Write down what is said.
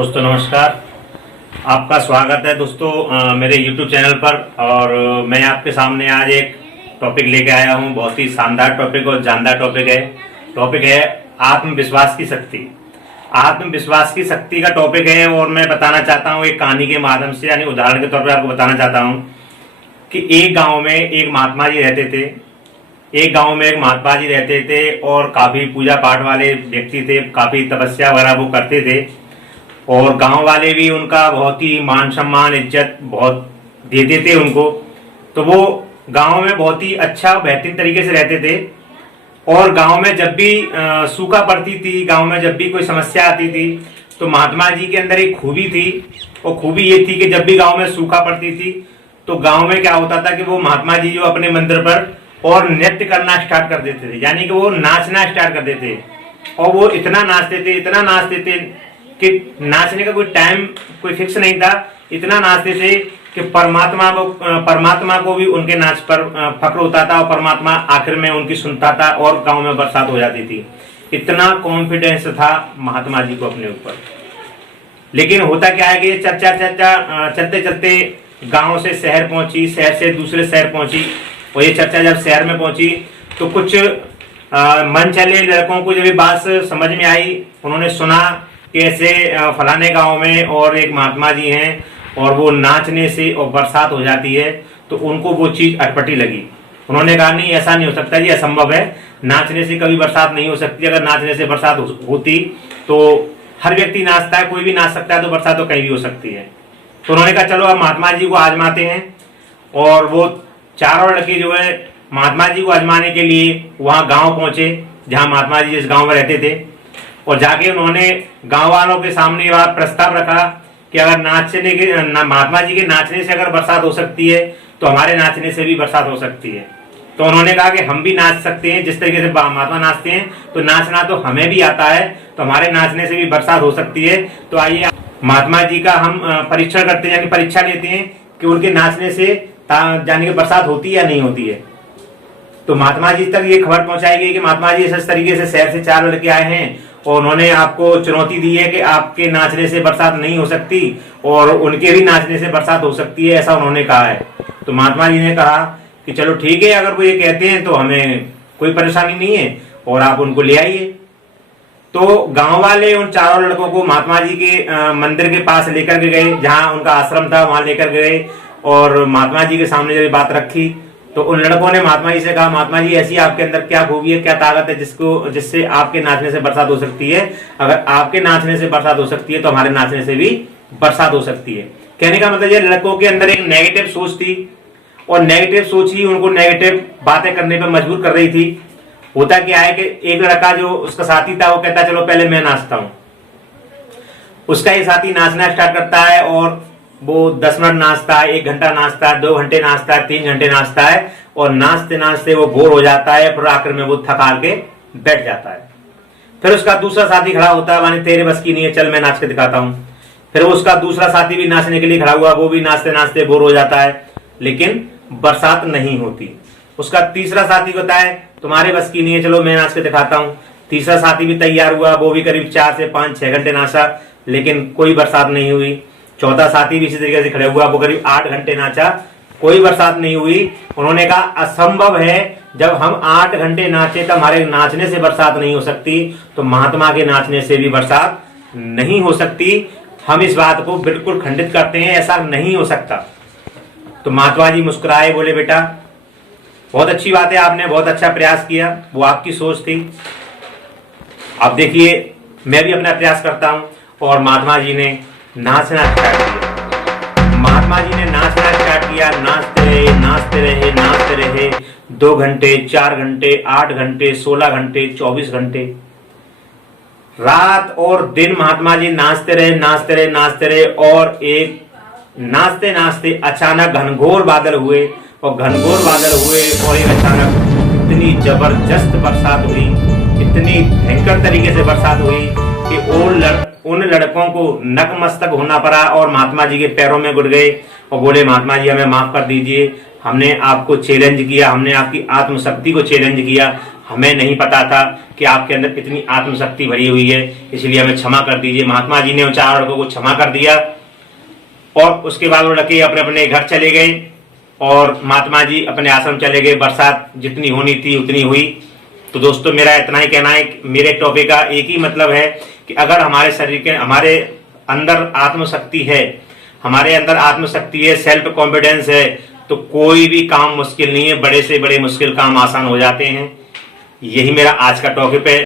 दोस्तों नमस्कार। आपका स्वागत है दोस्तों मेरे YouTube चैनल पर। और मैं आपके सामने आज एक टॉपिक लेके आया हूं। बहुत ही शानदार टॉपिक और जानदार टॉपिक है आत्मविश्वास की शक्ति। आत्मविश्वास की शक्ति का टॉपिक है और मैं बताना चाहता हूं एक कहानी के माध्यम से, यानी उदाहरण के तौर पर आपको बताना चाहता हूं कि एक गांव में एक महात्मा जी रहते थे और काफी पूजा पाठ वाले व्यक्ति थे, काफी तपस्या वगैरह वो करते थे और गांव वाले भी उनका बहुत ही मान सम्मान इज्जत बहुत देते थे उनको। तो वो गांव में बहुत ही अच्छा बेहतरीन तरीके से रहते थे। और गांव में जब भी सूखा पड़ती थी, गांव में जब भी कोई समस्या आती थी, तो महात्मा जी के अंदर एक खूबी थी। और खूबी ये थी कि जब भी गांव में सूखा पड़ती थी तो गांव में क्या होता था कि वो महात्मा जी जो अपने मंदिर पर और नृत्य करना स्टार्ट कर देते थे, यानी कि वो नाचना स्टार्ट कर देते। और वो इतना नाचते थे कि नाचने का कोई टाइम कोई फिक्स नहीं था। इतना नाचते थे कि परमात्मा को भी उनके नाच पर फक्र होता था और परमात्मा आखिर में उनकी सुनता था और गांव में बरसात हो जाती थी। इतना कॉन्फिडेंस था महात्मा जी को अपने ऊपर। लेकिन होता क्या है कि चलते चलते गांव से शहर पहुंची, शहर से दूसरे शहर पहुंची। और ये चर्चा जब शहर में पहुंची तो कुछ मन चले लड़कों को जब ये बात समझ में आई, उन्होंने सुना कि ऐसे फलाने गांव में और एक महात्मा जी हैं और वो नाचने से और बरसात हो जाती है। तो उनको वो चीज अटपटी लगी। उन्होंने कहा नहीं, ऐसा नहीं हो सकता जी, असंभव है, नाचने से कभी बरसात नहीं हो सकती। अगर नाचने से बरसात होती तो हर व्यक्ति नाचता है, कोई भी नाच सकता है, तो बरसात तो कहीं भी हो सकती है। तो उन्होंने कहा चलो अब महात्मा जी को आजमाते हैं। और वो चारों लड़के जो है महात्मा जी को आजमाने के लिए वहां गांव पहुंचे जहां महात्मा जी जिस गांव में रहते थे। और जाके उन्होंने गांव वालों के सामने ये प्रस्ताव रखा कि अगर महात्मा जी के नाचने से अगर बरसात हो सकती है तो हमारे नाचने से भी बरसात हो सकती है। तो उन्होंने कहा कि हम भी नाच सकते हैं, जिस तरीके से महात्मा नाचते हैं तो नाचना तो हमें भी आता है, तो हमारे नाचने से भी बरसात हो सकती है। तो आइए महात्मा जी का हम परीक्षण करते हैं, यानी परीक्षा लेते हैं कि उनके नाचने से जाने की बरसात होती है या नहीं होती है। तो महात्मा जी तक ये खबर पहुंचाई गई कि महात्मा जी इस तरीके से शहर से 4 लड़के आए हैं और उन्होंने आपको चुनौती दी है कि आपके नाचने से बरसात नहीं हो सकती और उनके भी नाचने से बरसात हो सकती है, ऐसा उन्होंने कहा है। तो महात्मा जी ने कहा कि चलो ठीक है, अगर वो ये कहते हैं तो हमें कोई परेशानी नहीं है और आप उनको ले आइए। तो गांव वाले उन चारों लड़कों को महात्मा जी के मंदिर के पास लेकर के गए, जहां उनका आश्रम था वहां लेकर गए। और महात्मा जी के सामने जब बात रखी तो उन लड़कों ने महात्मा जी से कहा, महात्मा जी ऐसी आपके अंदर क्या खूबी है, क्या ताकत है जिससे आपके नाचने से बरसात हो सकती है। अगर आपके नाचने से बरसात हो सकती है तो हमारे नाचने से भी बरसात हो सकती है। कहने का मतलब ये लड़कों के अंदर एक नेगेटिव सोच थी और नेगेटिव सोच ही उनको नेगेटिव बातें करने पर मजबूर कर रही थी। होता क्या है कि एक लड़का जो उसका साथी था वो कहता चलो पहले मैं नाचता हूं। उसका ये साथी नाचना स्टार्ट करता है और वो 10 मिनट नाचता है, 1 घंटा नाचता है, 2 घंटे नाचता है, 3 घंटे नाचता है और नाचते नाचते वो बोर हो जाता है। फिर आखिर में वो थका के बैठ जाता है। फिर उसका दूसरा साथी खड़ा होता है, माने तेरे बस की नहीं है, चल मैं नाच के दिखाता हूं। फिर उसका दूसरा साथी भी नाचने के लिए खड़ा हुआ, वो भी नाचते नाचते बोर हो जाता है, लेकिन बरसात नहीं होती। उसका तीसरा साथी होता है तुम्हारे बस की नहीं है, चलो मैं नाच के दिखाता हूं। तीसरा साथी भी तैयार हुआ, वो भी करीब 4 से 5-6 घंटे नाचा, लेकिन कोई बरसात नहीं हुई। चौथा साथी भी इसी तरीके से खड़े हुआ, वो करीब 8 घंटे नाचा, कोई बरसात नहीं हुई। उन्होंने कहा असंभव है, जब हम 8 घंटे नाचे तो हमारे नाचने से बरसात नहीं हो सकती, तो महात्मा के नाचने से भी बरसात नहीं हो सकती। हम इस बात को बिल्कुल खंडित करते हैं, ऐसा नहीं हो सकता। तो महात्मा जी मुस्कुराए, बोले बेटा बहुत अच्छी बात है, आपने बहुत अच्छा प्रयास किया, वो आपकी सोच थी। अब देखिए मैं भी अपना प्रयास करता हूं। और महात्मा जी ने नाचना स्टार्ट किया। महात्मा जी ने नाचना स्टार्ट किया, नाचते रहे 2 घंटे, 4 घंटे, 8 घंटे, 16 घंटे, 24 घंटे, रात और दिन महात्मा जी नाचते रहे। और एक नाचते नाचते अचानक घनघोर बादल हुए और एक अचानक इतनी जबरदस्त बरसात हुई, इतनी भयंकर तरीके से बरसात हुई कि उन लड़कों को नतमस्तक होना पड़ा और महात्मा जी के पैरों में गिर गए और बोले महात्मा जी हमें माफ कर दीजिए, हमने आपको चैलेंज किया, हमने आपकी आत्मशक्ति को चैलेंज किया, हमें नहीं पता था कि आपके अंदर इतनी आत्मशक्ति भरी हुई है, इसलिए हमें क्षमा कर दीजिए। महात्मा जी ने उन 4 लड़कों को क्षमा कर दिया और उसके बाद वो लड़के अपने अपने घर चले गए और महात्मा जी अपने आश्रम चले गए। बरसात जितनी होनी थी उतनी हुई। तो दोस्तों मेरा इतना ही कहना है, मेरे टॉपिक का एक ही मतलब है कि अगर हमारे शरीर के हमारे अंदर आत्मशक्ति है, हमारे अंदर आत्मशक्ति है, सेल्फ कॉन्फिडेंस है, तो कोई भी काम मुश्किल नहीं है, बड़े से बड़े मुश्किल काम आसान हो जाते हैं। यही मेरा आज का टॉपिक है।